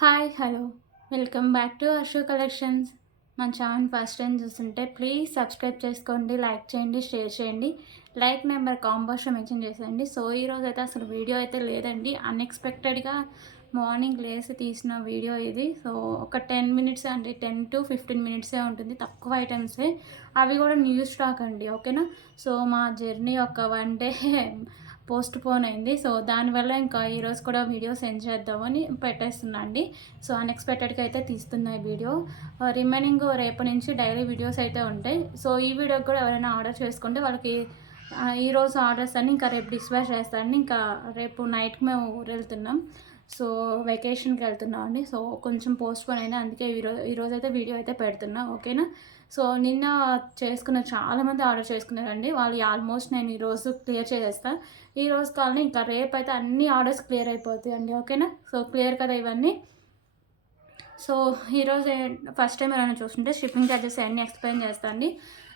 Hi hello welcome back to Ashu collections. మన channel first time చూస్తుంటే please subscribe చేసుకోండి, like చేయండి, షేర్ చేయండి. లైక్ నెంబర్ కాంబోస్లో మెన్షన్ చేసేయండి. సో ఈరోజు అయితే అసలు వీడియో అయితే లేదండి, అన్ఎక్స్పెక్టెడ్గా మార్నింగ్ లేసి తీసిన వీడియో ఇది. సో ఒక 10 మినిట్స్ అండి, 10 to 15 మినిట్సే ఉంటుంది, తక్కువ ఐటమ్సే, అవి కూడా న్యూ స్టాక్ అండి. ఓకేనా. సో మా జర్నీ ఒక 1 డే పోస్ట్ పోన్ అయింది. సో దానివల్ల ఇంకా ఈరోజు కూడా వీడియో సెండ్ చేద్దామని పెట్టేస్తున్నా అండి. సో అన్ఎక్స్పెక్టెడ్గా అయితే తీస్తున్నాయి వీడియో. రిమైనింగ్ రేపు నుంచి డైలీ వీడియోస్ అయితే ఉంటాయి. సో ఈ వీడియోకి కూడా ఎవరైనా ఆర్డర్ చేసుకుంటే వాళ్ళకి ఈరోజు ఆర్డర్స్ అన్ని ఇంకా రేపు డిస్పాచ్ చేస్తారని, ఇంకా రేపు నైట్కి మేము ఊరు వెళ్తున్నాం. సో వెకేషన్కి వెళ్తున్నాం అండి. సో కొంచెం పోస్ట్ పోన్ అయినా, అందుకే ఈరోజు అయితే వీడియో అయితే పెడుతున్నా. ఓకేనా. సో నిన్న చాలామంది ఆర్డర్ చేసుకున్నారండి. వాళ్ళు ఆల్మోస్ట్ నేను ఈరోజు క్లియర్ చేసేస్తాను. ఈ రోజు కాలని ఇంకా రేపు అయితే అన్ని ఆర్డర్స్ క్లియర్ అయిపోతాయండి. ఓకేనా. సో క్లియర్ కదా ఇవన్నీ. సో ఈరోజు ఫస్ట్ టైం ఎవరైనా చూస్తుంటే షిప్పింగ్ ఛార్జెస్ అన్నీ ఎక్స్ప్లెయిన్ చేస్తాను అండి.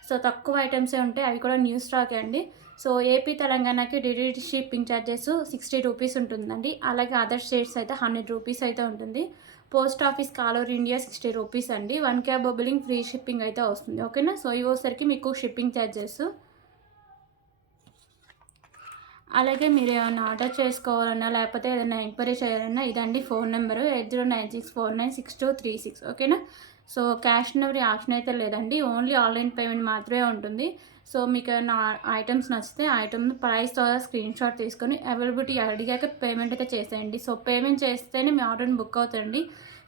సో తక్కువ ఐటమ్సే ఉంటాయి, అవి కూడా న్యూ స్టాకే అండి. సో ఏపీ తెలంగాణకి డిడిటి షిప్పింగ్ ఛార్జెస్ 60 రూపీస్ ఉంటుందండి. అలాగే అదర్ స్టేట్స్ అయితే 100 రూపీస్ అయితే ఉంటుంది. Post office all over India 60 rupees అండి. 1 క్యాబ్ బొబ్బిలింగ్ ఫ్రీ షిప్పింగ్ అయితే వస్తుంది. ఓకేనా. సో ఇవోసరికి మీకు షిప్పింగ్ ఛార్జెస్. అలాగే మీరు ఏమైనా ఆర్డర్ చేసుకోవాలన్నా, లేకపోతే ఏదైనా ఎంక్వైరీ చేయాలన్నా ఇదండి ఫోన్ నెంబరు 8096496236. ఓకేనా. సో క్యాష్ డెలివరీ ఆప్షన్ అయితే లేదండి, ఓన్లీ ఆన్లైన్ పేమెంట్ మాత్రమే ఉంటుంది. సో మీకు ఏమైనా ఐటమ్స్ నచ్చితే ఐటమ్ ప్రైస్ ద్వారా స్క్రీన్ షాట్ తీసుకొని అవైలబిలిటీ అడిగాక పేమెంట్ అయితే చేసేయండి. సో పేమెంట్ చేస్తేనే మీ ఆర్డర్ని బుక్ అవుతుంది.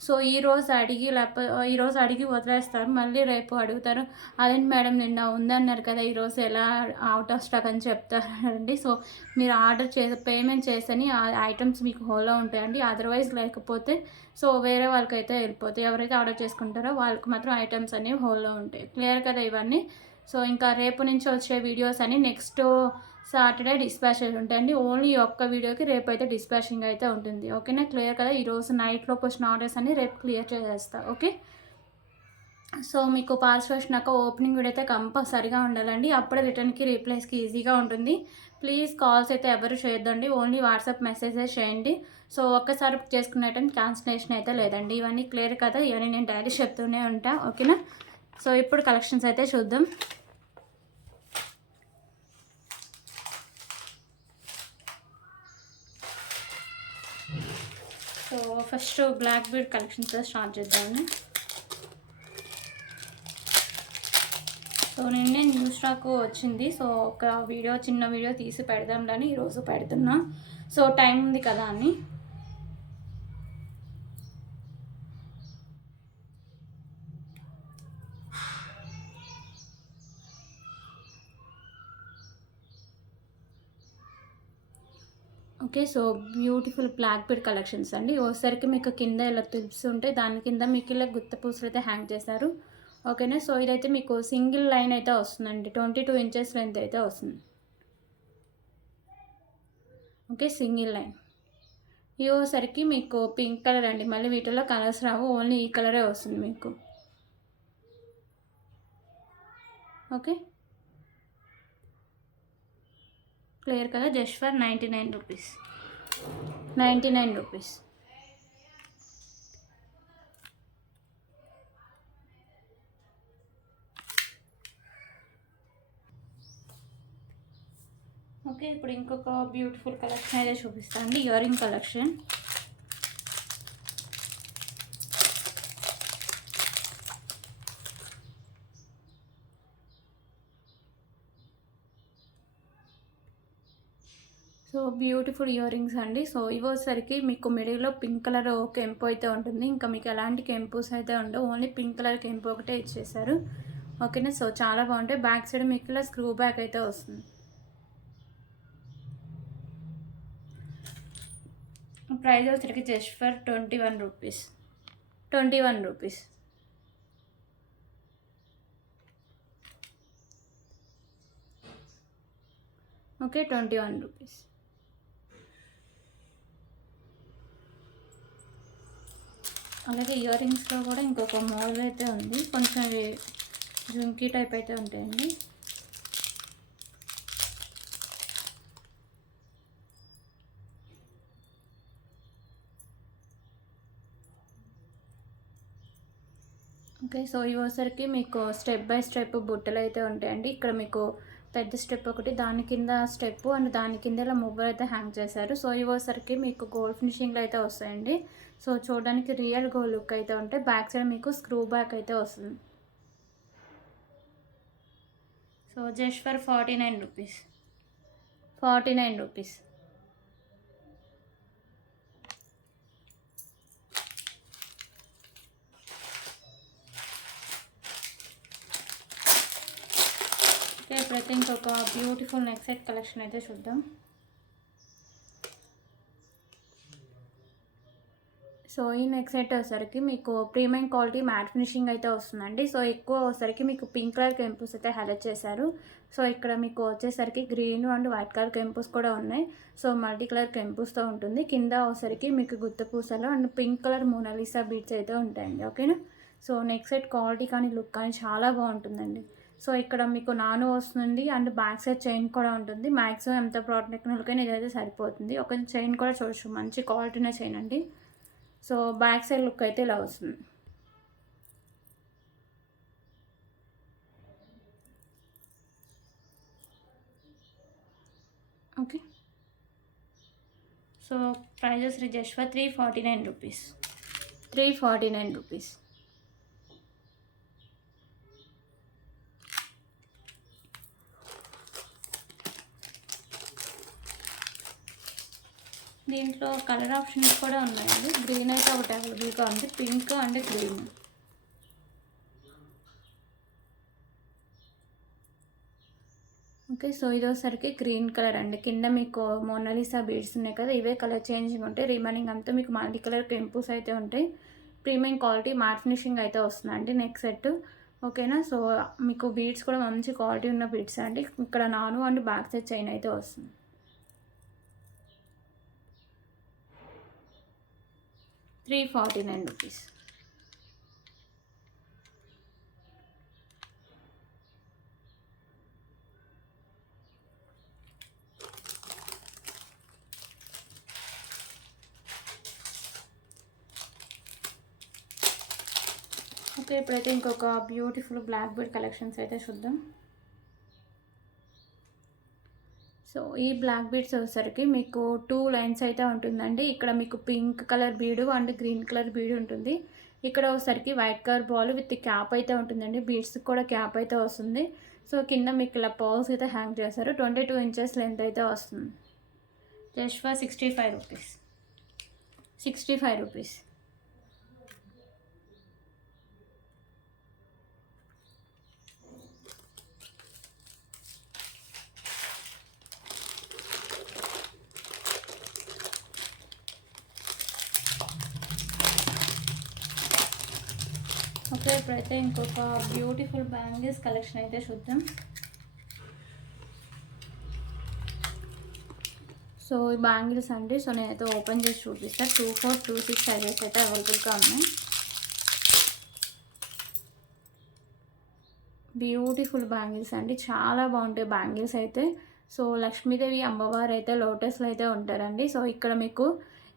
సో ఈరోజు అడిగి వదిలేస్తారు, మళ్ళీ రేపు అడుగుతారు, అదేంటి మేడం నిన్న ఉందన్నారు కదా ఈరోజు ఎలా అవుట్ ఆఫ్ స్టాక్ అని చెప్తారండి. సో మీరు పేమెంట్ చేస్తేనే ఆ ఐటమ్స్ మీకు హోల్లో ఉంటాయండి. అదర్వైజ్ లేకపోతే సో వేరే వాళ్ళకైతే వెళ్ళిపోతాయి. ఎవరైతే ఆర్డర్ చేసుకుంటారో వాళ్ళకి మాత్రం ఐటమ్స్ అనేవి హోల్లో ఉంటాయి. క్లియర్ కదా ఇవన్నీ. సో ఇంకా రేపు నుంచి వచ్చే వీడియోస్ అని నెక్స్ట్ సాటర్డే డిస్పాచెస్ ఉంటాయండి. ఓన్లీ ఒక్క వీడియోకి రేపు అయితే డిస్పాచింగ్ అయితే ఉంటుంది. ఓకేనా. క్లియర్ కదా. ఈరోజు నైట్లోకి వచ్చిన ఆర్డర్స్ అని రేపు క్లియర్ చేసేస్తా. ఓకే. సో మీకు పార్సల్ వచ్చినాక ఓపెనింగ్ వీడియో అయితే కంపల్సరీగా ఉండాలండి, అప్పుడే రిటర్న్కి రీప్లేస్కి ఈజీగా ఉంటుంది. ప్లీజ్ కాల్స్ అయితే ఎవరు చేయొద్దండి, ఓన్లీ వాట్సాప్ మెసేజెస్ చేయండి. సో ఒక్కసారి బుక్ చేసుకున్న టైం క్యాన్సిలేషన్ అయితే లేదండి. ఇవన్నీ క్లియర్ కదా. ఇవన్నీ నేను డైలీ చెప్తూనే ఉంటా. ఓకేనా. సో ఇప్పుడు కలెక్షన్స్ అయితే చూద్దాం. సో ఫస్ట్ బ్లాక్ బీడ్ కలెక్షన్తో స్టార్ట్ చేద్దాము. సో నిన్నే న్యూ స్టాక్ వచ్చింది. సో ఒక చిన్న వీడియో తీసి పెడదాంలని ఈరోజు పెడుతున్నా. సో టైం ఉంది కదా అని. Okay. So beautiful black bead collections అండి. ఓసరికి మీకు కింద ఇలా టిప్స్ ఉంటాయి, దాని కింద మీకు ఇలా గుత్త పూసలు అయితే హ్యాంగ్ చేశారు. ఓకేనా. సో ఇదైతే మీకు సింగిల్ లైన్ అయితే వస్తుందండి, 22 ఇంచెస్ లెంత్ అయితే వస్తుంది. ఓకే. సింగిల్ లైన్ ఇవోసరికి మీకు పింక్ కలర్ అండి. మళ్ళీ వీటిలో కలర్స్ రావు, ఓన్లీ ఈ కలరే వస్తుంది మీకు. ఓకే. క్లియర్ కదా. Just for 99 rupees. 99 rupees. Okay. ఇప్పుడు ఇంకొక బ్యూటిఫుల్ కలెక్షన్ అయితే చూపిస్తాను అండి, ear ring collection. So beautiful ear rings అండి. సో ఇవోసరికి మీకు మిడిల్లో పింక్ కలర్ కెంపు అయితే ఉంటుంది. ఇంకా మీకు ఎలాంటి కెంపుస్ అయితే ఉండవు, ఓన్లీ పింక్ కలర్ కెంపు ఒకటే ఇచ్చేసారు. ఓకేనా. సో చాలా బాగుంటాయి. బ్యాక్ సైడ్ మీకు ఇలా స్క్రూ బ్యాక్ అయితే వస్తుంది. ప్రైస్ వచ్చరికి just for 21 rupees. 21 rupees. Okay. 21 rupees. అలాగే ఇయర్ రింగ్స్లో కూడా ఇంకొక మోడల్ అయితే ఉంది, కొంచెం జుంకీ టైప్ అయితే ఉంటాయండి. ఓకే. సో ఇవోసరికి మీకు స్టెప్ బై స్టెప్ బుట్టలు అయితే ఉంటాయండి. ఇక్కడ మీకు పెద్ద స్టెప్ ఒకటి, దాని కింద స్టెప్పు అండ్ దాని కింద ఇలా మువ్వలు అయితే హ్యాంగ్ చేశారు. సో ఇవోసరికి మీకు గోల్డ్ ఫినిషింగ్లో అయితే వస్తాయండి. సో చూడడానికి రియల్ గోల్డ్ లుక్ అయితే ఉంటాయి. బ్యాక్ సైడ్ మీకు స్క్రూ బ్యాక్ అయితే వస్తుంది. So just for 49 rupees. 49 rupees. ఇప్పుడైతే ఇంకొక బ్యూటిఫుల్ నెక్ సెట్ కలెక్షన్ అయితే చూద్దాం. సో ఈ నెక్ సెట్ వచ్చేసరికి మీకు ప్రీమియం క్వాలిటీ మ్యాట్ ఫినిషింగ్ అయితే వస్తుందండి. సో ఎక్కువ వచ్చేసరికి మీకు పింక్ కలర్ కెంపుస్ అయితే హైలైట్ చేశారు. సో ఇక్కడ మీకు వచ్చేసరికి గ్రీన్ అండ్ వైట్ కలర్ కెంపుస్ కూడా ఉన్నాయి. సో మల్టీ కలర్ కెంపుస్తో ఉంటుంది. కింద వచ్చేసరికి మీకు గుత్త పూసలు and pink colour Mona Lisa beads అయితే ఉంటాయండి. ఓకేనా. సో నెక్ సెట్ క్వాలిటీ కానీ లుక్ కానీ చాలా బాగుంటుందండి. సో ఇక్కడ మీకు నాను వస్తుంది అండ్ బ్యాక్ సైడ్ చైన్ కూడా ఉంటుంది. మ్యాక్సిమం ఎంత ప్రోడక్ట్కైనా ఇదైతే సరిపోతుంది. ఒక చైన్ కూడా చూడొచ్చు, మంచి క్వాలిటీనే చైన్ అండి. సో బ్యాక్ సైడ్ లుక్ అయితే ఇలా వస్తుంది. Okay. So prices just for 349 rupees. 349 rupees. దీంట్లో కలర్ ఆప్షన్స్ కూడా ఉన్నాయండి. గ్రీన్ అయితే ఒకటి అవైలబుల్గా ఉంది, pink and green. Okay. So ఇది వచ్చేసరికి గ్రీన్ కలర్ అండి. కింద మీకు మోనాలిసా బీడ్స్ ఉన్నాయి కదా, ఇవే కలర్ చేంజింగ్ ఉంటాయి. రిమైనింగ్ అంతా మీకు మల్టీ కలర్ కెంపుస్ అయితే ఉంటాయి. ప్రీమియం క్వాలిటీ మ్యాట్ ఫినిషింగ్ అయితే వస్తుందండి నెక్ సెట్. ఓకేనా. సో మీకు బీడ్స్ కూడా మంచి క్వాలిటీ ఉన్న బీడ్స్ అండి. ఇక్కడ నాను అండ్ బ్యాక్ సైడ్ చైన్ అయితే వస్తుంది. 349 రూపీస్. ఓకే. ఇప్పుడైతే ఇంకొక బ్యూటిఫుల్ బ్లాక్ బీడ్ కలెక్షన్స్ అయితే చూద్దాం. సో ఈ బ్లాక్ బీడ్స్ వచ్చేసరికి మీకు 2 లైన్స్ అయితే ఉంటుందండి. ఇక్కడ మీకు పింక్ కలర్ బీడు అండ్ గ్రీన్ కలర్ బీడు ఉంటుంది. ఇక్కడ వచ్చేసరికి white colour ball with cap అయితే ఉంటుందండి. బీడ్స్కి కూడా క్యాప్ అయితే వస్తుంది. సో కింద మీకు ఇలా పర్ల్స్ అయితే హ్యాంగ్ చేస్తారు. 22 ఇంచెస్ లెంత్ అయితే వస్తుంది. Just for 65 rupees. 65 rupees. Okay. ఇప్పుడైతే ఇంకొక బ్యూటిఫుల్ బ్యాంగిల్స్ కలెక్షన్ అయితే చూద్దాం. సో ఈ బ్యాంగిల్స్ అండి. సో నేనైతే ఓపెన్ చేసి చూపిస్తాను. 24, 26 సైజెస్ అయితే అవైలబుల్గా ఉన్నాయి. బ్యూటిఫుల్ బ్యాంగిల్స్ అండి, చాలా బాగుంటాయి బ్యాంగిల్స్ అయితే. సో లక్ష్మీదేవి అమ్మవారు అయితే లోటస్లో అయితే ఉంటారండి. సో ఇక్కడ మీకు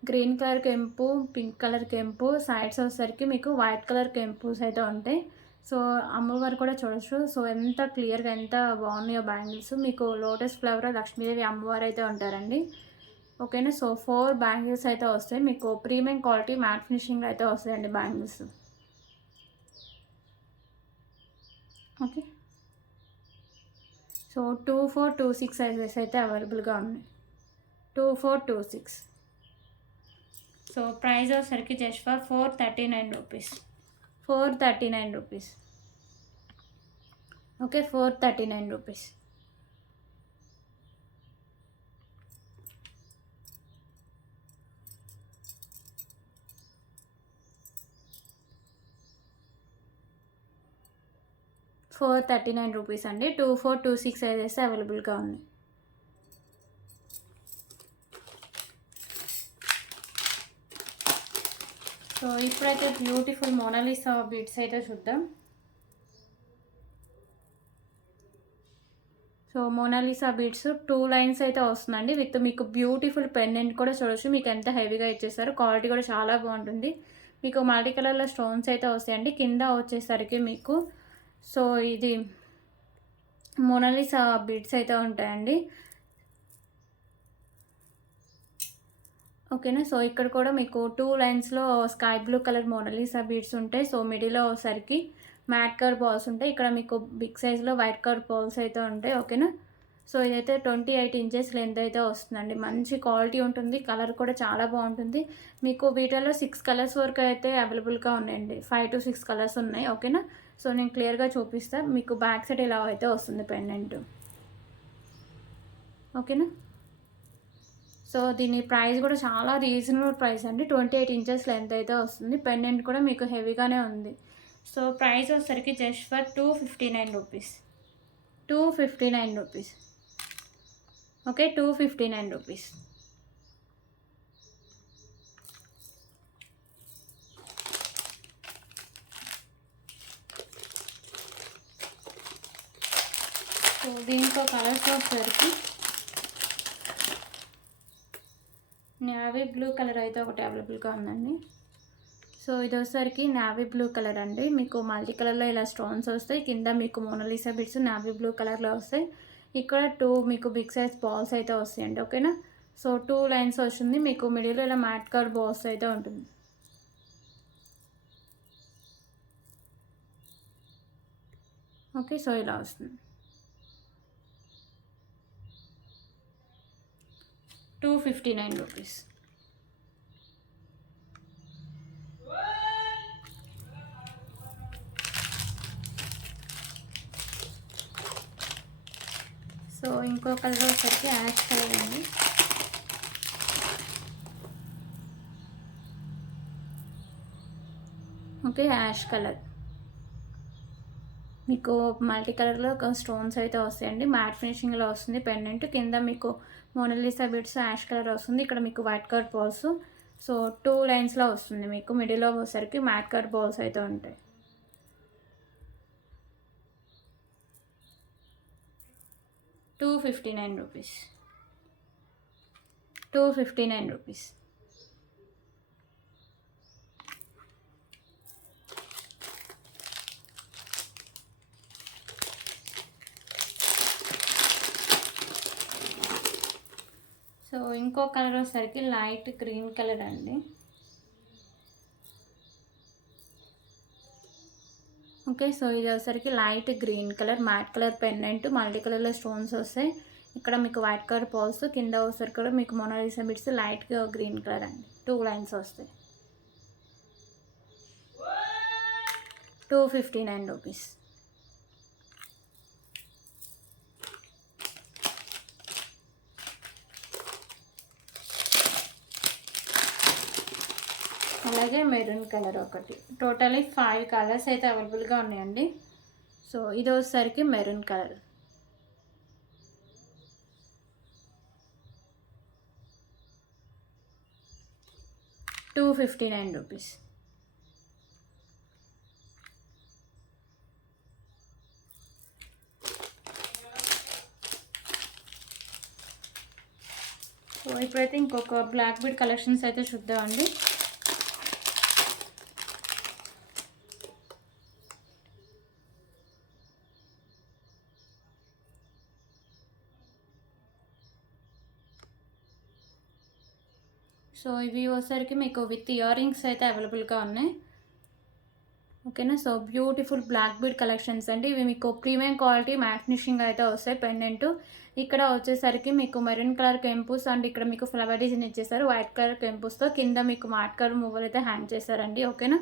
గ్రీన్ కలర్ కెంపు, పింక్ కలర్ కెంపు, సైడ్స్ వచ్చేసరికి మీకు వైట్ కలర్ కెంపుస్ అయితే ఉంటాయి. సో అమ్మవారు కూడా చూడొచ్చు. సో ఎంత క్లియర్గా ఎంత బాగున్నాయో బ్యాంగిల్స్. మీకు లోటస్ ఫ్లవర్ లక్ష్మీదేవి అమ్మవారు అయితే ఉంటారండి. ఓకేనా. సో 4 బ్యాంగిల్స్ అయితే వస్తాయి. మీకు ప్రీమియం క్వాలిటీ మ్యాట్ ఫినిషింగ్ అయితే వస్తాయండి బ్యాంగిల్స్. ఓకే. సో 24, 26 సైజెస్ అయితే అవైలబుల్గా ఉన్నాయి. 24, 26. సో ప్రైస్ వచ్చేసరికి just for 439 rupees. 439 rupees. Okay. 439 rupees. Rupees అండి. 24, 26 సైజెస్ అవైలబుల్గా ఉన్నాయి. సో ఇప్పుడైతే బ్యూటిఫుల్ మోనాలిసా బీడ్స్ అయితే చూద్దాం. సో మోనాలిసా బీడ్స్ 2 లైన్స్ అయితే వస్తుందండి. విత్ మీకు బ్యూటిఫుల్ పెండెంట్ కూడా చూడొచ్చు. మీకు ఎంత హెవీగా ఇచ్చేస్తారు. క్వాలిటీ కూడా చాలా బాగుంటుంది. మీకు మల్టీ కలర్లో స్టోన్స్ అయితే వస్తాయండి. కింద వచ్చేసరికి మీకు సో ఇది మోనాలిసా బీడ్స్ అయితే ఉంటాయండి. ఓకేనా. సో ఇక్కడ కూడా మీకు 2 లైన్స్లో sky blue colour Mona Lisa beads ఉంటాయి. సో మిడిల్లో వచ్చేసరికి మ్యాట్ కలర్ బాల్స్ ఉంటాయి. ఇక్కడ మీకు బిగ్ సైజ్లో వైట్ కలర్ బాల్స్ అయితే ఉంటాయి. ఓకేనా. సో ఇదైతే 28 ఇంచెస్ లెంత్ అయితే వస్తుందండి. మంచి క్వాలిటీ ఉంటుంది. కలర్ కూడా చాలా బాగుంటుంది. మీకు వీటిలో 6 కలర్స్ వరకు అయితే అవైలబుల్గా ఉన్నాయండి. 5 to 6 కలర్స్ ఉన్నాయి. ఓకేనా. సో నేను క్లియర్గా చూపిస్తాను. మీకు బ్యాక్ సైడ్ ఇలా అయితే వస్తుంది పెండెంట్. ఓకేనా. సో దీని ప్రైస్ కూడా చాలా రీజనబుల్ ప్రైస్ అండి. 28 ఇంచెస్ లెంత్ అయితే వస్తుంది. పెండెంట్ కూడా మీకు హెవీగానే ఉంది. సో ప్రైస్ వచ్చేసరికి just for 259 rupees. 259 rupees. Okay, 259 rupees. So దీంట్లో కలర్స్ వచ్చేసరికి నేవీ బ్లూ కలర్ అయితే ఒకటి అవైలబుల్గా ఉందండి. సో ఇది వచ్చేసరికి నేవీ బ్లూ కలర్ అండి. మీకు మల్టీ కలర్లో ఇలా స్టోన్స్ వస్తాయి. కింద మీకు మోనాలిసా బిట్స్ నేవీ బ్లూ కలర్లో వస్తాయి. ఇక్కడ 2 మీకు బిగ్ సైజ్ బాల్స్ అయితే వస్తాయండి. ఓకేనా. సో 2 లైన్స్ వస్తుంది. మీకు మిడిల్లో ఇలా మ్యాట్ కలర్ బాల్స్ అయితే ఉంటుంది. ఓకే, సో ఇలా వస్తుంది. 259 రూపీస్. సో ఇంకో కలర్ వచ్చేసరికి యాష్ కలర్ అండి. ఓకే, యాష్ కలర్ మీకు మల్టీ కలర్లో ఒక స్టోన్స్ అయితే వస్తాయండి. మ్యాట్ ఫినిషింగ్లో వస్తుంది పెండెంట్. కింద మీకు మోనాలిసా బిట్స్ యాష్ కలర్ వస్తుంది. ఇక్కడ మీకు వైట్ కలర్ బాల్స్. సో 2 లైన్స్లో వస్తుంది. మీకు మిడిల్లో వచ్చేసరికి మ్యాట్ కలర్ బాల్స్ అయితే ఉంటాయి. $259 రూపీస్. 259 రూపీస్. సో ఇంకో కలర్ వచ్చేసరికి లైట్ గ్రీన్ కలర్ అండి. ఓకే, సో ఇది వచ్చేసరికి light green colour mat colour pendant. Multi కలర్లో స్టోన్స్ వస్తాయి. ఇక్కడ మీకు వైట్ కలర్ బాల్స్. కింద వచ్చేసరికి కూడా మీకు మోనాలిసా బిట్స్ లైట్గా గ్రీన్ కలర్ అండి. 2 లైన్స్ వస్తాయి. 259 రూపీస్. అలాగే మెరూన్ కలర్ ఒకటి. టోటల్లీ 5 కలర్స్ అయితే అవైలబుల్గా ఉన్నాయండి. సో ఇది వచ్చేసరికి మెరూన్ కలర్. $259 రూపీస్. సో ఇప్పుడైతే ఇంకొక బ్లాక్ బీడ్ కలెక్షన్స్ అయితే చూద్దామండి. సో ఇవి వచ్చేసరికి మీకు విత్ ఇయర్ రింగ్స్ అయితే అవైలబుల్గా ఉన్నాయి. ఓకేనా. So beautiful black bead collections అండి. ఇవి మీకు ప్రీమియం క్వాలిటీ మ్యాట్ ఫినిషింగ్ అయితే వస్తాయి. పెండెంట్ ఇక్కడ వచ్చేసరికి మీకు మెరూన్ కలర్ కెంపుస్ అండ్ ఇక్కడ మీకు ఫ్లవర్ డిజైన్ ఇచ్చేసారు. వైట్ కలర్ కెంపుస్తో కింద మీకు మ్యాట్ కలర్ మువ్వలు అయితే హ్యాంగ్ చేశారండి. ఓకేనా.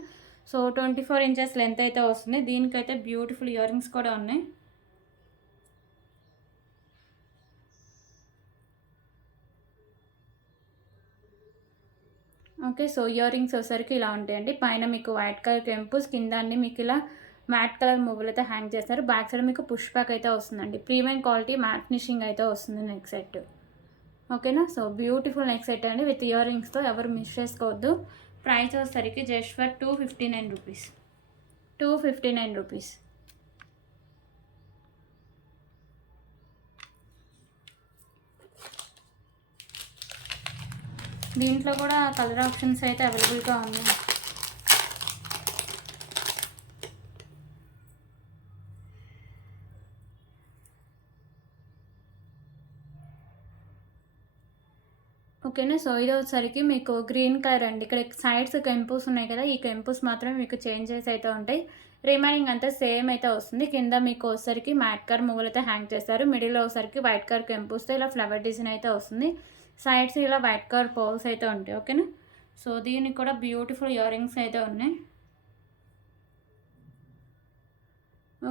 సో 24 ఇంచెస్ లెంత్ అయితే వస్తుంది. దీనికైతే బ్యూటిఫుల్ ఇయర్ రింగ్స్ కూడా ఉన్నాయి. ఓకే, సో ఇయర్ రింగ్స్ వచ్చేసరికి ఇలా ఉంటాయండి. పైన మీకు వైట్ కలర్ కెంపుస్, కింద అన్ని మీకు ఇలా మ్యాట్ కలర్ మువ్వలు అయితే హ్యాంగ్ చేస్తారు. బ్యాక్ సైడ్ మీకు పుష్ బ్యాక్ అయితే వస్తుందండి. ప్రీమియం క్వాలిటీ మ్యాట్ ఫినిషింగ్ అయితే వస్తుంది నెక్ సెట్. ఓకేనా. సో బ్యూటిఫుల్ నెక్ సెట్ అండి విత్ ఇయర్ రింగ్స్తో. ఎవరు మిస్ చేసుకోవద్దు. ప్రైస్ వచ్చేసరికి జస్ట్ ఫర్ 259 రూపీస్. 259 రూపీస్. దీంట్లో కూడా కలర్ ఆప్షన్స్ అయితే అవైలబుల్గా ఉన్నాయి. ఓకేనా. సో ఇది వచ్చేసరికి మీకు గ్రీన్ కలర్ అండి. ఇక్కడ సైడ్స్ కెంపుస్ ఉన్నాయి కదా, ఈ కెంపుస్ మాత్రం మీకు చేంజెస్ అయితే ఉంటాయి. రిమైనింగ్ అంతా సేమ్ అయితే వస్తుంది. కింద మీకు వచ్చేసరికి మ్యాట్ కలర్ మువ్వలైతే హ్యాంగ్ చేస్తారు. మిడిల్లో వచ్చేసరికి వైట్ కలర్ కెంపుస్తో ఇలా ఫ్లవర్ డిజైన్ అయితే వస్తుంది. సైడ్స్ ఇలా వైట్ కలర్ పోల్స్ అయితే ఉంటాయి. ఓకేనా. సో దీనికి కూడా బ్యూటిఫుల్ ఇయర్ రింగ్స్ అయితే ఉన్నాయి.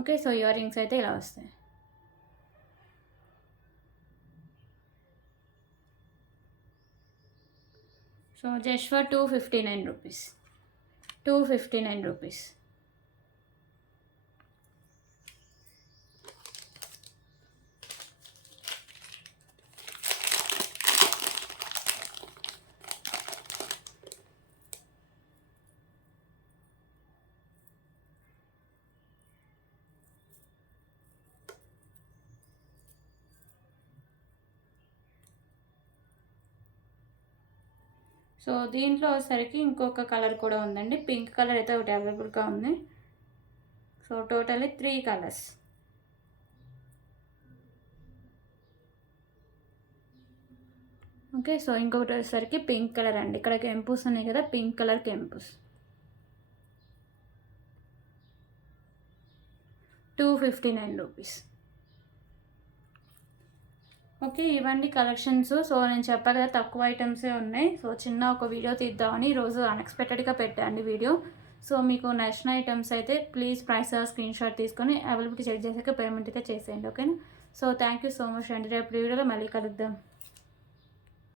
ఓకే. సో ఇయర్ రింగ్స్ అయితే ఇలా వస్తాయి. So just for 259 rupees. 259 rupees. So దీంట్లో వచ్చేసరికి ఇంకొక కలర్ కూడా ఉందండి. పింక్ కలర్ అయితే ఒకటి అవైలబుల్గా ఉంది. So totally 3 colours. Okay. So ఇంకొకటి వచ్చేసరికి పింక్ కలర్ అండి. ఇక్కడ కెంపుస్ ఉన్నాయి కదా, పింక్ కలర్ కెంపుస్. 259 రూపీస్. ఓకే. ఇవన్నీ కలెక్షన్స్. సో నేను చెప్పాను కదా, తక్కువ ఐటమ్సే ఉన్నాయి. సో చిన్న ఒక వీడియో తీద్దామని ఈరోజు అన్ఎక్స్పెక్టెడ్గా పెట్టండి వీడియో. సో మీకు నచ్చిన ఐటమ్స్ అయితే ప్లీజ్ ప్రైస్ స్క్రీన్ షాట్ తీసుకొని అవైలబిలిటీ చెక్ చేసాక పేమెంట్ అయితే చేసేయండి. ఓకేనా. So thank you so much అండి. రేపు వీడియోలో మళ్ళీ కలుద్దాం.